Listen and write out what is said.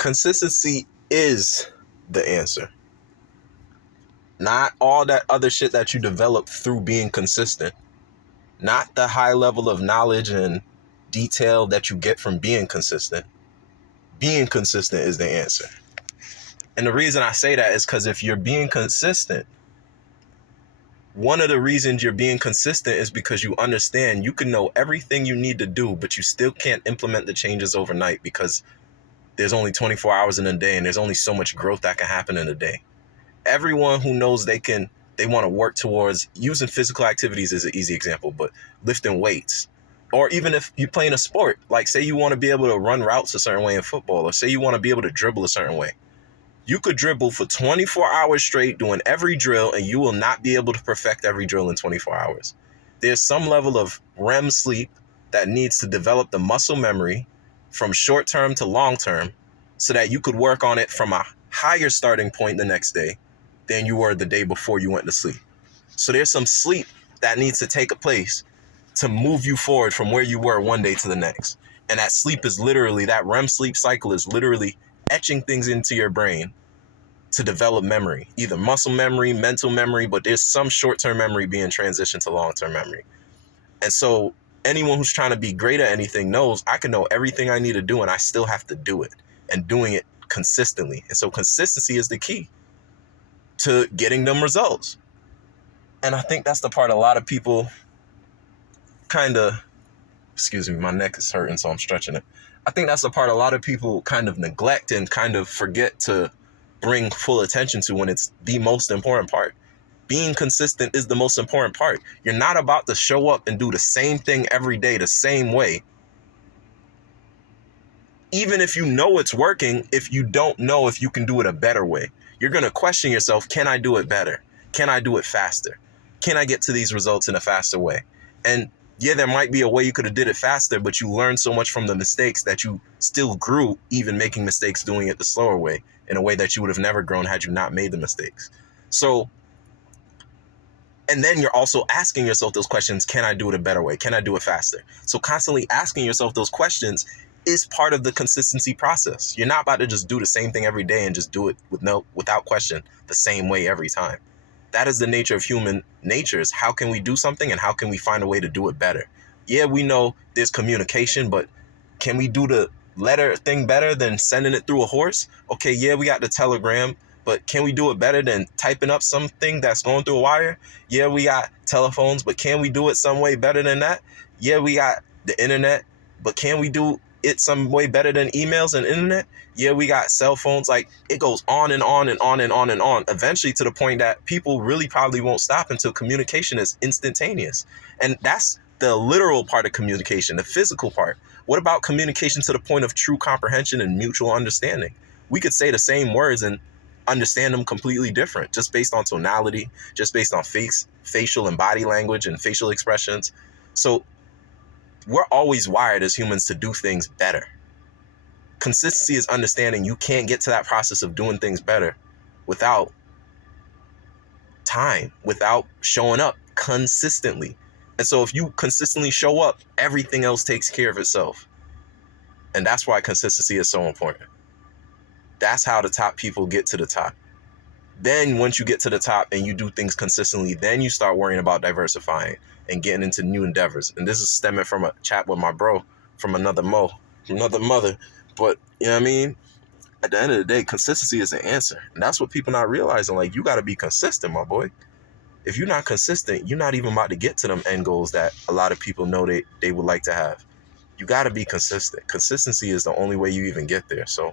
Consistency is the answer. Not all that other shit that you develop through being consistent. Not the high level of knowledge and detail that you get from being consistent. Being consistent is the answer. And the reason I say that is because if you're being consistent, one of the reasons you're being consistent is because you understand you can know everything you need to do, but you still can't implement the changes overnight because there's only 24 hours in a day and there's only so much growth that can happen in a day. Everyone who knows they want to work towards using physical activities is an easy example, but lifting weights, or even if you're playing a sport, like say you want to be able to run routes a certain way in football, or say you want to be able to dribble a certain way. You could dribble for 24 hours straight doing every drill, and you will not be able to perfect every drill in 24 hours. There's some level of REM sleep that needs to develop the muscle memory from short term to long term so that you could work on it from a higher starting point the next day than you were the day before you went to sleep. So there's some sleep that needs to take place to move you forward from where you were one day to the next. And that sleep is literally, that REM sleep cycle is literally etching things into your brain to develop memory, either muscle memory, mental memory, but there's some short-term memory being transitioned to long-term memory. And so anyone who's trying to be great at anything knows I can know everything I need to do and I still have to do it, and doing it consistently. And so consistency is the key to getting them results. And I think that's the part a lot of people excuse me, my neck is hurting, so I'm stretching it. I think that's the part a lot of people kind of neglect and kind of forget to bring full attention to when it's the most important part. Being consistent is the most important part. You're not about to show up and do the same thing every day the same way. Even if you know it's working, if you don't know if you can do it a better way, you're going to question yourself, can I do it better? Can I do it faster? Can I get to these results in a faster way? And yeah, there might be a way you could have did it faster, but you learned so much from the mistakes that you still grew, even making mistakes, doing it the slower way, in a way that you would have never grown had you not made the mistakes. So, and then you're also asking yourself those questions, can I do it a better way? Can I do it faster? So constantly asking yourself those questions is part of the consistency process. You're not about to just do the same thing every day and just do it without question the same way every time. That is the nature of human nature, is how can we do something and how can we find a way to do it better? Yeah, we know there's communication, but can we do the letter thing better than sending it through a horse? Okay, yeah, we got the telegram, but can we do it better than typing up something that's going through a wire? Yeah, we got telephones, but can we do it some way better than that? Yeah, we got the internet, but can we do it some way better than emails and internet? Yeah, we got cell phones. Like, it goes on and on and on and on and on, eventually to the point that people really probably won't stop until communication is instantaneous. And that's the literal part of communication, the physical part. What about communication to the point of true comprehension and mutual understanding? We could say the same words and understand them completely different, just based on tonality, just based on facial and body language and facial expressions. So we're always wired as humans to do things better. Consistency is understanding you can't get to that process of doing things better without time, without showing up consistently. And so if you consistently show up, everything else takes care of itself. And that's why consistency is so important. That's how the top people get to the top. Then once you get to the top and you do things consistently, then you start worrying about diversifying and getting into new endeavors. And this is stemming from a chat with my bro from another mother. But you know what I mean? At the end of the day, consistency is the answer. And that's what people not realizing. Like, you got to be consistent, my boy. If you're not consistent, you're not even about to get to them end goals that a lot of people know they would like to have. You got to be consistent. Consistency is the only way you even get there. So